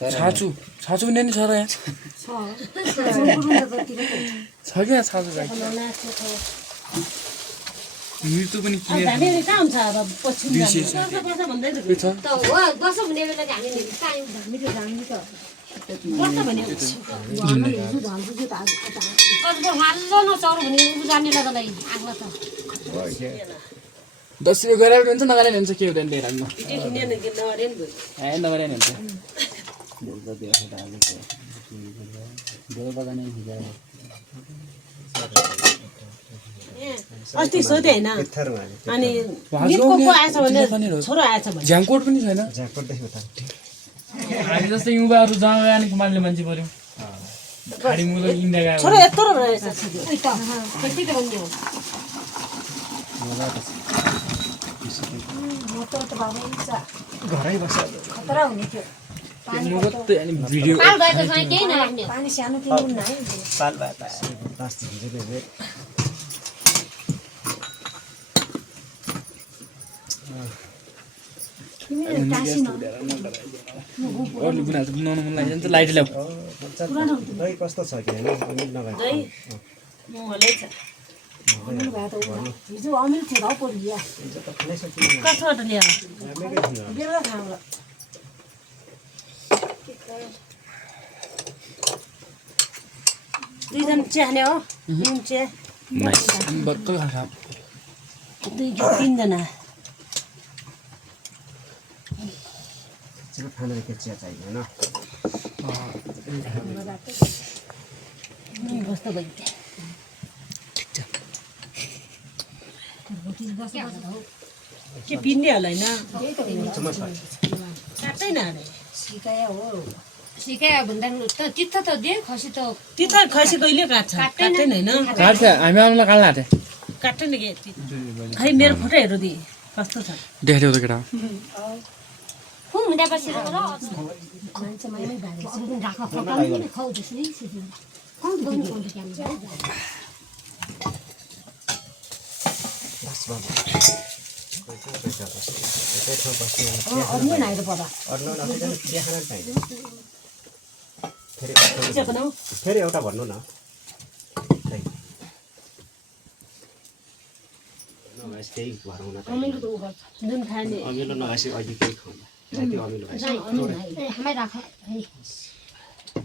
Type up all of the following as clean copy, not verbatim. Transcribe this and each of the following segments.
छाछु पनि नि छ र यहाँ छ क्या छाछु मृत्यु पनि किनेर दस रुपियाँ गएर हुन्छ नगरेर हुन्छ के हुँदैन त्यही राख्नु नगरेर हुन्छ अस्ति सोधे हैन अनि निको आएछ भने छोरो आएछ भने झ्याङकोट पनि छैन हामी जस्तै युवाहरू जहाँ गयो नि कुमारले मान्छे पर्यो खाडी मुलो इन्डिया गयो छोरो यत्रो रहेछ उइ त कति त भन्ने हो मोटो त बाबु इच्छा घरै बस्छ खतरा हुने थियो अनि भिडियो पाल भएको चाहिँ केही नराख्ने पानी सानो किन्नु न है पाल भए प्लास्टिक हुन्छ गर्नु गुना बनाउनु मन लागिन्छ लाइट ल्याऊ दही कस्तो छ कि हैन अमिल नभए दही मोहलै छ अमिल भए त हिजो अमिल थियो हौ पोलिया कसबाट ल्यायो बेला खाउँला दुईजना चिया खाने हो नुन चिया बक्क खा तीनजना चिया खाना के चिया चाहियो हैन बस्दा भयो के पिन्ने होला हैन काट्दैन अरे सिकाया हो सिकायो भन्दा त चित्त त दे खसी त तिता खसी कहिले काट्छ काट्दैन हैन काट्छ हामी आउनुलाई काट्न आँटे काट्दैन के खै मेरो फोटो हेरौ दि कस्तो छ देखाइदेऊ त केटा फुम हुँदा बसेर र मान्छे माइमै भाले राख फटाउने खाउ जसरी कौन गर्नु पर्छ बस बाबु अर्नु नाइरो परा अर्नु नदिन चिया खाना चाहियो चिया बनाऊ फेरि एउटा भन्नु न नगासी त्यही भरौँ न अमिलो त उ गर्छ जुन खाने अमिलो नगासी अहिले केही खाउँला त्यो अमिलो हामी राख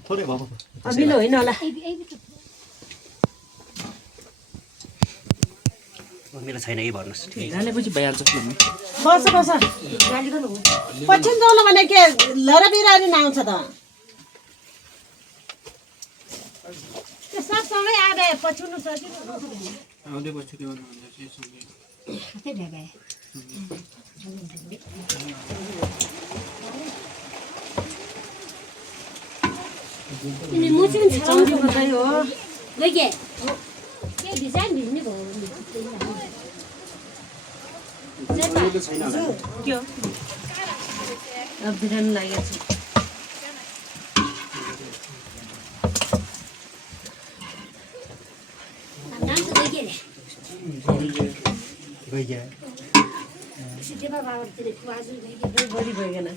थोरै बाबु अमिलो होइन होला अमिलो छैन यही भन्नुहोस् हालेपछि भइहाल्छ बस बस पछि जाउन भने के लरा बिरानी नआउँछ त त्यो सबसँगै आए पछुनु सकिनु आउँदै पछि त्यो के भए ini musim चौरी मात्रै हो लगे के डिजाइन भिन्ने भयो के हो अब बिरानी लागेको छ नाम त लगे रे गइया सिटेमा बाबरतिर खुवाजु लगे बढी भइगएन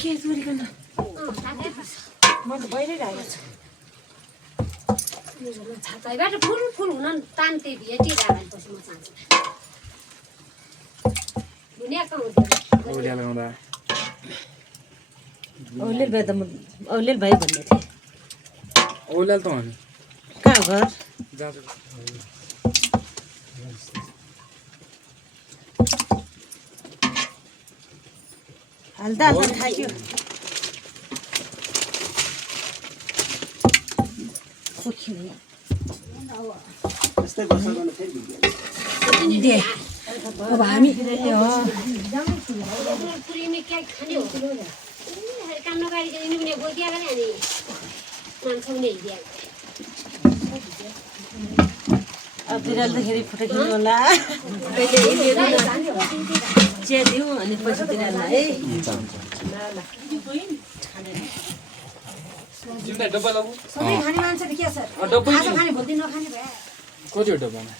के गरिकन म त भइरहेको छु छाताबाट फुल फुल हुन तान्ते भेटिरहेको पछि म चाहन्छु दुनिया कहाँ ओलिया लगाउँदा औलेल भाइ त म औलेल भाइ भन्ने थिएँ ओलियाल त हामी कहाँ घर जाँछु हाल्दा हाल्दा थाक्यो सुखी यस्तै गर्छ गर्नु फेरि दे अब हामी पुरीमे क्या खाने हो काम नगरिकन यिनी पनि गोदिया भने अनि मान्छौँ नै हिँडिया अब बिराल्दाखेरि फोटो खिच्नु होला चिया दिउँ अनि पछि बिराल्ला है ल ल तिमीलाई डब्बा लगाऊ सबै खाने मान्छेले के छ डब्बै आज खाने भोलि नखाने भए कति हो डब्बामा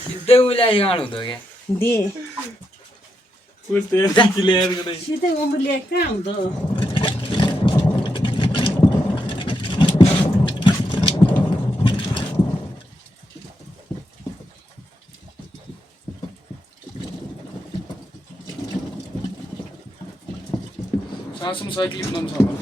सिधै उलाई गाड हुँदो क्या दे उल्टे क्लियर गरे सिधै उम्रले कहाँ हुँदो सासुम साइकल कुदाउनु छ होला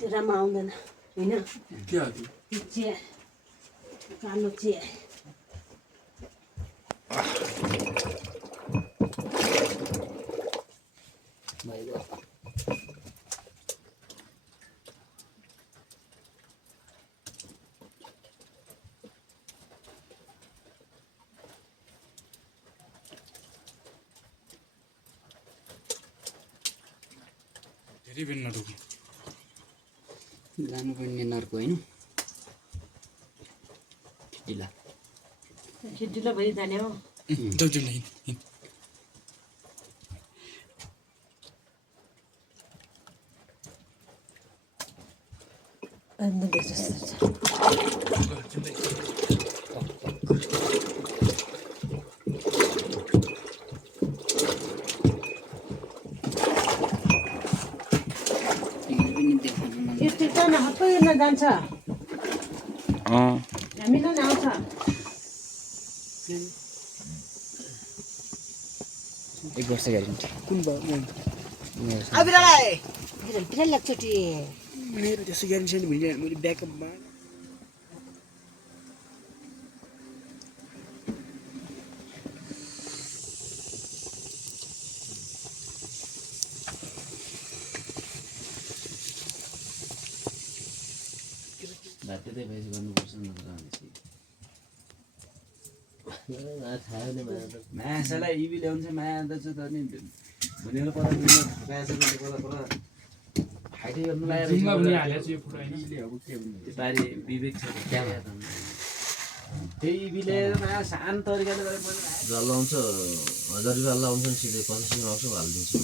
तिरामा आउँदैन होइन के हो चिया कालो चिया धेरै बेर नडुब्नु जानुपर्ने नर्को होइन ढिला ढिलो भइ जाने हो जाऊ जाऊ हिँड हिँड अन्त बेच्छ यो टिकाना हप्पै हेर्न जान्छ हामीलाई नि आउँछ एक वर्ष ग्यारेन्टी कुन बिराल एकचोटि मेरो त्यस्तो ग्यारेन्टी छैन भने मैले ब्याकअपमा बाटै भएपछि गर्नुपर्छ नत्र माछालाई इबी ल्याउँछ माया दाजु त नि भनेर पर फाइटै गर्नु जुम्ला पनि हालेको छु यो फुट होइन अब के भन्नु बारे विवेक छ त्यही इबीले माया शान्त तरिकाले गरेर जल आउँछ 1000 रुपियाँ आउँछ नि सिधै 50 आउँछ हालिदिन्छु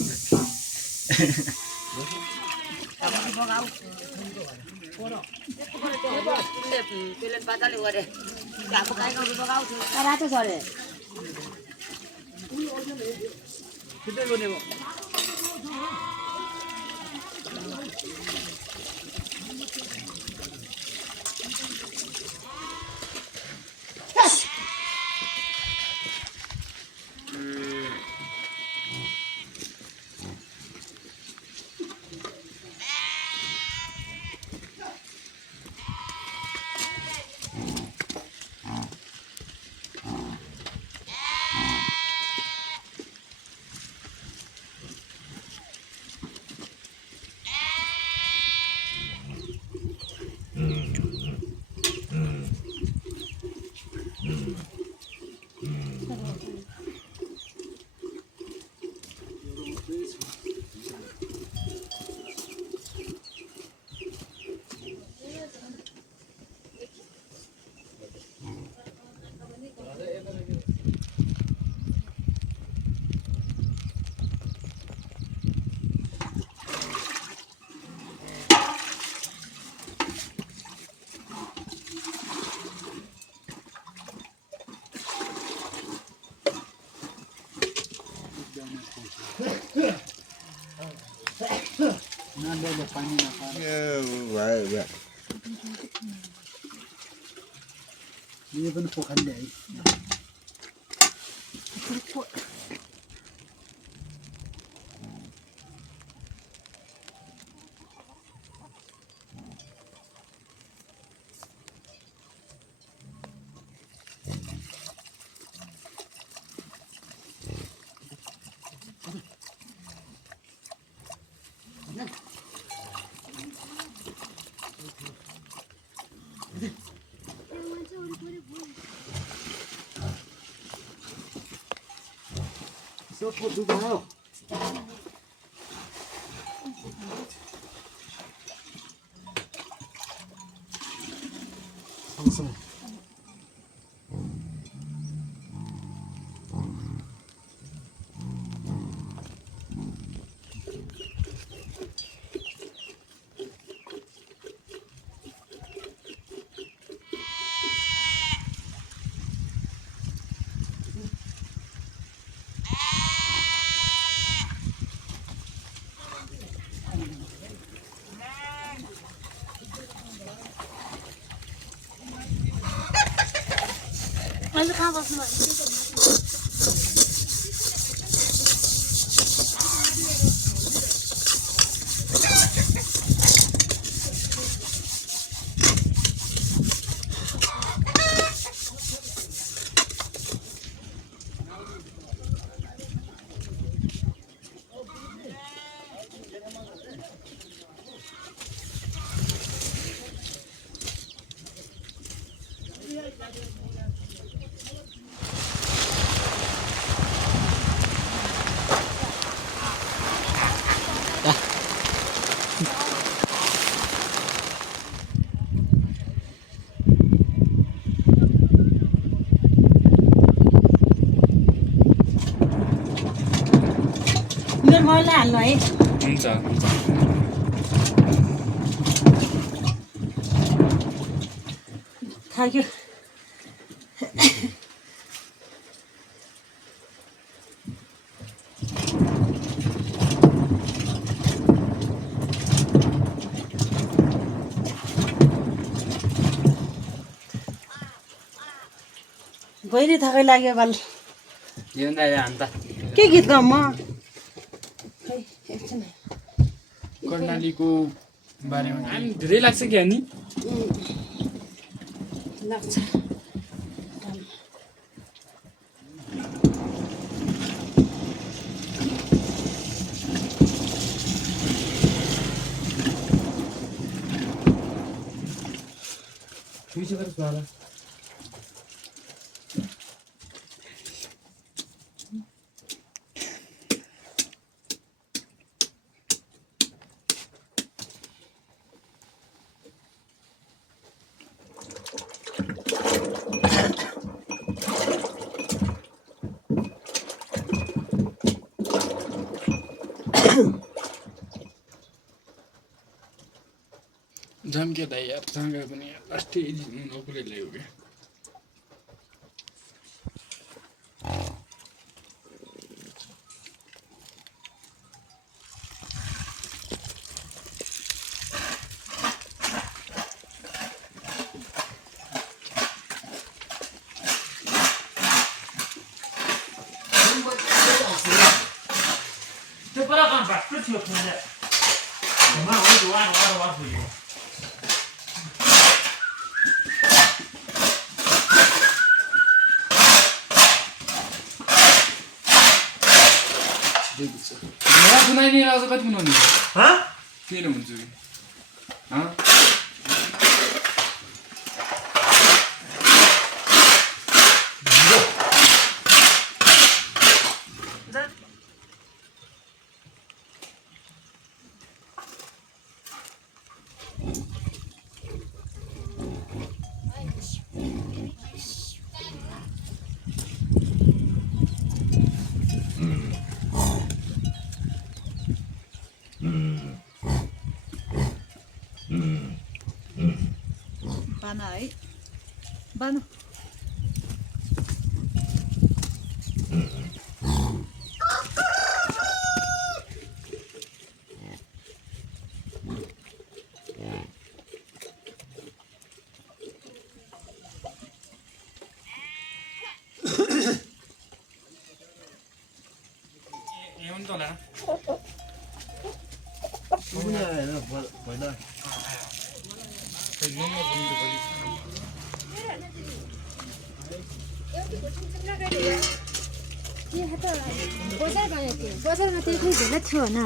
रातो छ अरे छिटै गर्ने भयो ये पनि पोखरीले है 서포 누가요? 상승. अहिले कहाँ बस्नु भयो मेरो मैला हाल्नु है हुन्छ थाक्यो भइरी थकै लाग्यो बाल के गीत गाउँ म खै एकछिन कर्णालीको बारेमा हामी धेरै लाग्छ कि अनि लाग्छ झम्के दाइ यार सँगै पनि अस्ति नोकरी ल्यायो क्या त्यो पर काम भएको थियो फोन मा हो वार भयो मेरा सुनाइने आज कति बनाउने हाँ किन हुन्छ कि बाना है बानु यहाँ पनि चलेन सुकुने आयो होइन पहिला बजारमा त्यही भेला थियो होइन